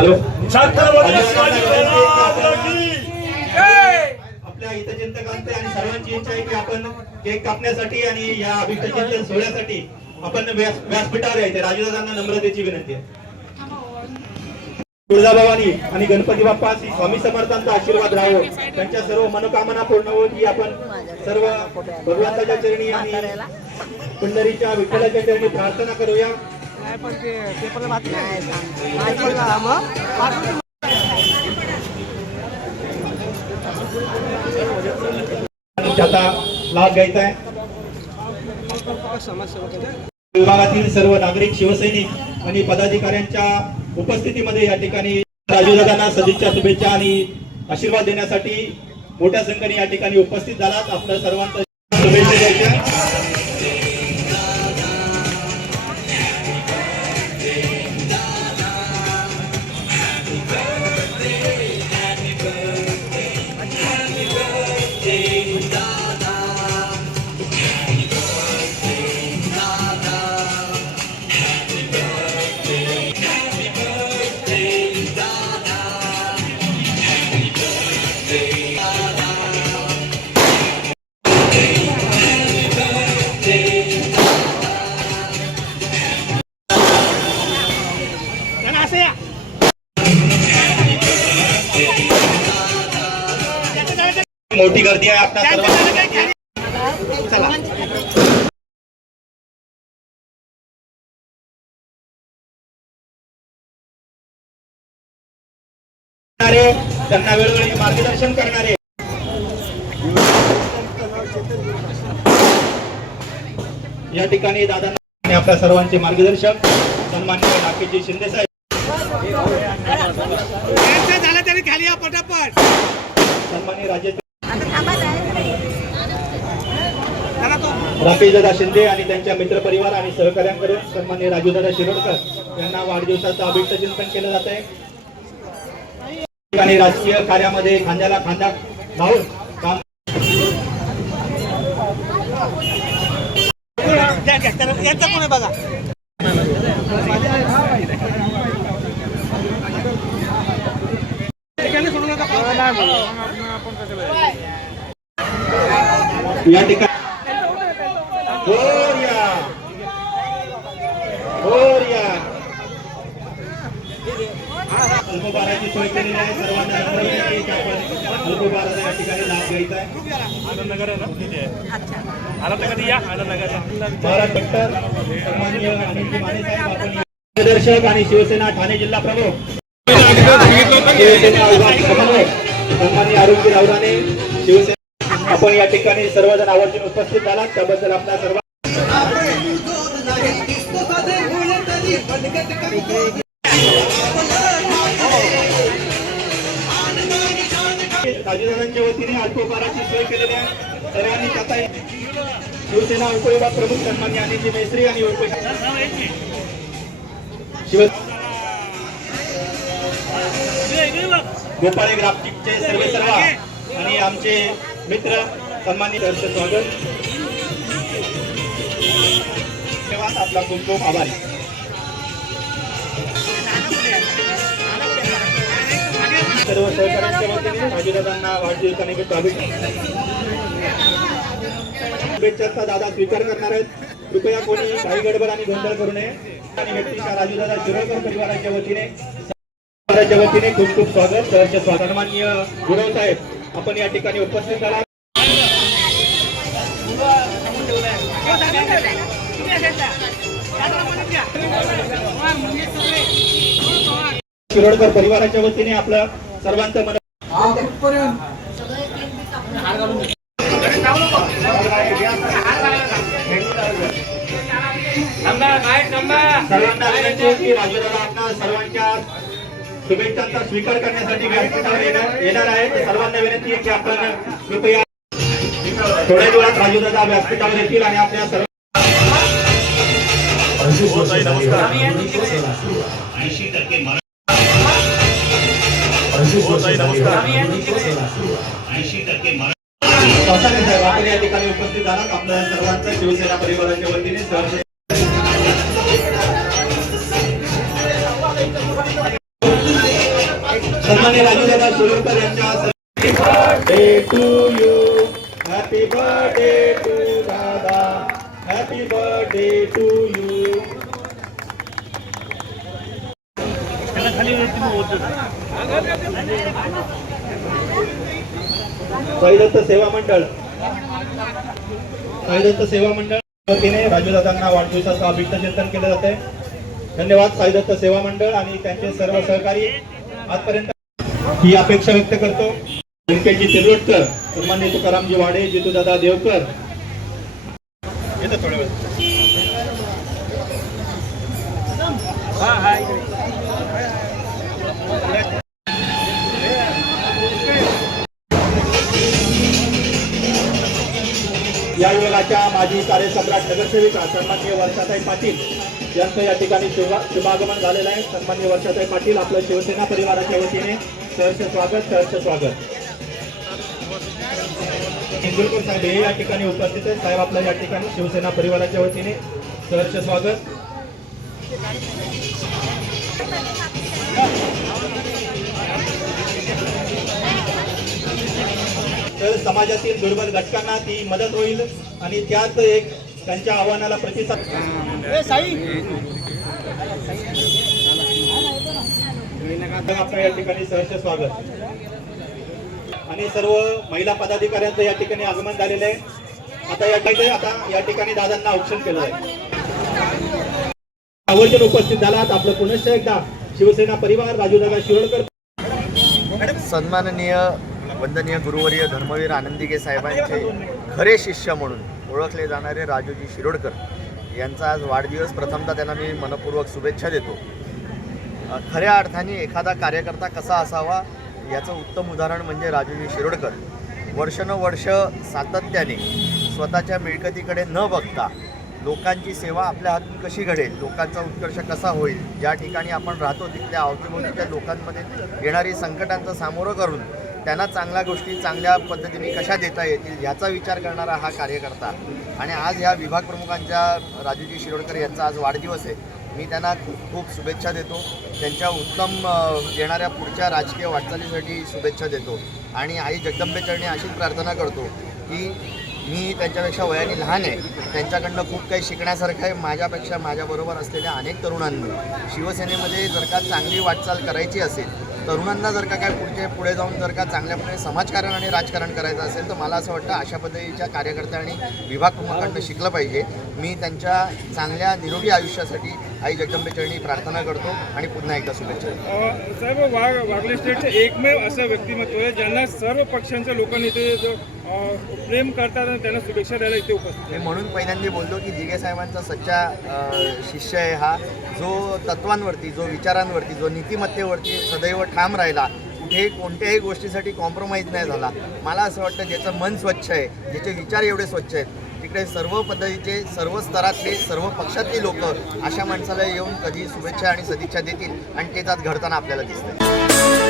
Hello. Chhatrapati Shivaji Maharaj की जय! आपल्या हितचिंतकांचे आणि सर्वांची इच्छा आहे की आपण केक कापण्यासाठी आणि या अभिष्ट चिंतन सोहळ्यासाठी आपण व्यास- व्यासपीठावर यायचे. राजूदादांना नम्रतेची विनंती आहे. तुळजाभवानी आणि गणपती बाप्पा स्वामी समर्थांचा आशीर्वाद राहो. त्यांच्या सर्व मनोकामना पूर्ण हो ही आपण सर्व भगवंताच्या चरणी आणि पंढरीच्या विठ्ठलाच्या चरणी प्रार्थना करूया. आणि त्याचा लाभ घ्यायचा आहे. विभागातील सर्व नागरिक शिवसैनिक आणि पदाधिकाऱ्यांच्या उपस्थितीमध्ये या ठिकाणी राजूदादांना सदिच्छा शुभेच्छा आणि आशीर्वाद देण्यासाठी मोठ्या संख्येने या ठिकाणी उपस्थित झालात. आपल्या सर्वांचं शुभेच्छा द्यायच्या. मोठी गर्दी आहे सर्वांची चला. त्यांना वेळोवेळी मार्गदर्शन करणारे. या ठिकाणी दादांना आपल्या सर्वांचे मार्गदर्शक सन्मान्य नाकेजी शिंदे साहेब. झालं तरी खाली या पटापट. सन्मान्य राजेश राकेशदादा शिंदे आणि त्यांच्या मित्रपरिवार आणि सहकार्यांकडून सन्मान्य राजूदादा शिरोडकर यांना वाढदिवसाचं अभिष्ट चिंतन केलं जात आहे. राजकीय कार्यामध्ये खांद्याला खांदा लावून काम बघा? या ठिकाणी अल्पबाराची सोय केलेली आहे सर्वांना अल्पबाराचा या ठिकाणी लाभ घ्यायचा आहे आनंदनगर आहे ना आनंदनगर आनंदनगर सन्माननीय माने साहेब आपण आणि शिवसेना ठाणे जिल्हा प्रमुख आरोग्य रावराने शिवसेना आपण या ठिकाणी सर्वजण आवर्जून उपस्थित झाला त्याबद्दल आपल्या सर्व राजधानांच्या वतीने अल्पोपाराची सोय केलेली आहे सर्वांनी त्याचा शिवसेना उपविभाग प्रमुख सन्मान्य अनिलजी मेस्त्री आणि उपयोग शिवसेना गोपाळे ग्राफ्टिकचे सर्व सर्व आणि आमचे मित्र सन्मानित दर्शन स्वागत. तेव्हाच आपला खूप खूप आभारी. सर्व सहकार्यांच्या वतीने राजूदादांना वाढदिवसानिमित्त शुभेच्छा शुभेच्छाचा दादा स्वीकार करणार आहेत. कृपया कोणी काही गडबड आणि गोंधळ करू नये. आणि व्यक्तीच्या राजूदादा शिरोकर परिवाराच्या वतीने परिवाराच्या वतीने खूप खूप स्वागत. सहर्ष स्वागत. सन्माननीय गुरव साहेब आपण या ठिकाणी उपस्थित झाला शिरोडकर परिवाराच्या वतीने आपलं सर्वांचं मन सर्वांना विनंती आहे की राजूदादा आपल्या सर्वांच्या शुभेच्छांचा स्वीकार करण्यासाठी व्यासपीठावर येणार विनंती की आपण कृपया थोड्या सर्व उपस्थित झालात आपल्या सर्वांचं शिवसेना वतीने सन्मान्य राजूदादा यांच्या birthday to you happy birthday to दादा हॅपी बर्थडे टू यू त्याला खाली वरती मग होतं. साईदत्त सेवा मंडळ. साईदत्त सेवा मंडळ वतीने राजूदादांना वाढदिवसाचं चिंतन केलं जाते धन्यवाद साईदत्त सेवा मंडळ आणि त्यांचे सर्व सहकारी. आजपर्यंत ही अपेक्षा व्यक्त करतो. व्यंकयजी तिरोडकर सन्मान्य तुकारामजी वाडे जितूदादा देवकर. येतं थोड्या वेळ. या विभागाच्या माजी कार्यसम्राट नगरसेविका सन्मान्य वर्षाताई पाटील यांचं या ठिकाणी शुभागमन झालेलं आहे. सन्मान्य वर्षाताई पाटील आपलं शिवसेना परिवाराच्या वतीने सहर्ष स्वागत सहर्ष स्वागत. इंदुरकर साहेब हे या ठिकाणी उपस्थित आहेत. साहेब आपल्या या ठिकाणी शिवसेना परिवाराच्या वतीने सहर्ष स्वागत. तर समाजातील दुर्बल घटकांना ती मदत होईल आणि त्यात एक त्यांच्या आव्हानाला प्रतिसाद आपलं या ठिकाणी सहर्ष स्वागत. आणि सर्व महिला पदाधिकाऱ्यांचं या ठिकाणी आगमन झालेलं आहे. आता या ठिकाणी आता या ठिकाणी दादांना औक्षण केलं आहे. आवर्जून उपस्थित झालात. आपलं पुनश्च एकदा शिवसेना परिवार राजूदादा शिरोडकर. सन्माननीय वंदनीय गुरुवर्य धर्मवीर आनंदिगे साहेबांचे खरे शिष्य म्हणून ओळखले जाणारे राजूजी शिरोडकर यांचा आज वाढदिवस. प्रथमतः त्यांना मी मनपूर्वक शुभेच्छा देतो. खऱ्या अर्थाने एखादा कार्यकर्ता कसा असावा याचं उत्तम उदाहरण म्हणजे राजूजी शिरोडकर. वर्षानुवर्ष सातत्याने स्वतःच्या मिळकतीकडे न बघता लोकांची सेवा आपल्या हातून कशी घडेल लोकांचा उत्कर्ष कसा होईल ज्या ठिकाणी आपण राहतो तिथल्या अवतीभोवतीच्या लोकांमध्ये येणारी संकटांचा सामोरं करून त्यांना चांगल्या गोष्टी चांगल्या पद्धतीने कशा देता येतील याचा विचार करणारा हा कार्यकर्ता. आणि आज ह्या विभाग प्रमुखांच्या राजूजी शिरोडकर यांचा आज वाढदिवस आहे. मी त्यांना खूप खूप शुभेच्छा देतो. त्यांच्या उत्तम येणाऱ्या पुढच्या राजकीय वाटचालीसाठी शुभेच्छा देतो. आणि आई जगदंबेचरणी अशीच प्रार्थना करतो की मी त्यांच्यापेक्षा वयाने लहान आहे. त्यांच्याकडनं खूप काही शिकण्यासारखं आहे. माझ्यापेक्षा माझ्याबरोबर असलेल्या अनेक तरुणांनी शिवसेनेमध्ये जर का चांगली वाटचाल करायची असेल तरुणांना जर का काय पुढचे पुढे जाऊन जर का चांगल्यापणे समाजकारण आणि राजकारण करायचं असेल तर मला असं वाटतं अशा पद्धतीच्या कार्यकर्त्यांनी विभाग प्रमुखांकडनं शिकलं पाहिजे. मी त्यांच्या चांगल्या निरोगी आयुष्यासाठी आई जगदंबेचरणी प्रार्थना करतो आणि पुन्हा एकदा शुभेच्छा साहेब वाघ वागले स्टेटचे एकमेव असं व्यक्तिमत्व आहे ज्यांना सर्व पक्षांच्या लोकांनी इथे जो प्रेम करतात आणि त्यांना शुभेच्छा द्यायला इथे उपस्थित मी म्हणून पहिल्यांदा बोललो की दिघे साहेबांचा सच्चा शिष्य आहे हा. जो तत्वांवरती जो विचारांवरती जो नीतिमत्तेवरती सदैव ठाम राहिला हे कोणत्याही गोष्टीसाठी कॉम्प्रोमाइज नाही झाला. मला असं वाटतं ज्याचं मन स्वच्छ आहे ज्याचे विचार एवढे स्वच्छ आहेत तिकडे सर्व पद्धतीचे सर्व स्तरातले सर्व पक्षातली लोक अशा माणसाला येऊन कधी शुभेच्छा आणि सदिच्छा देतील आणि तेच आज घडताना आपल्याला दिसतं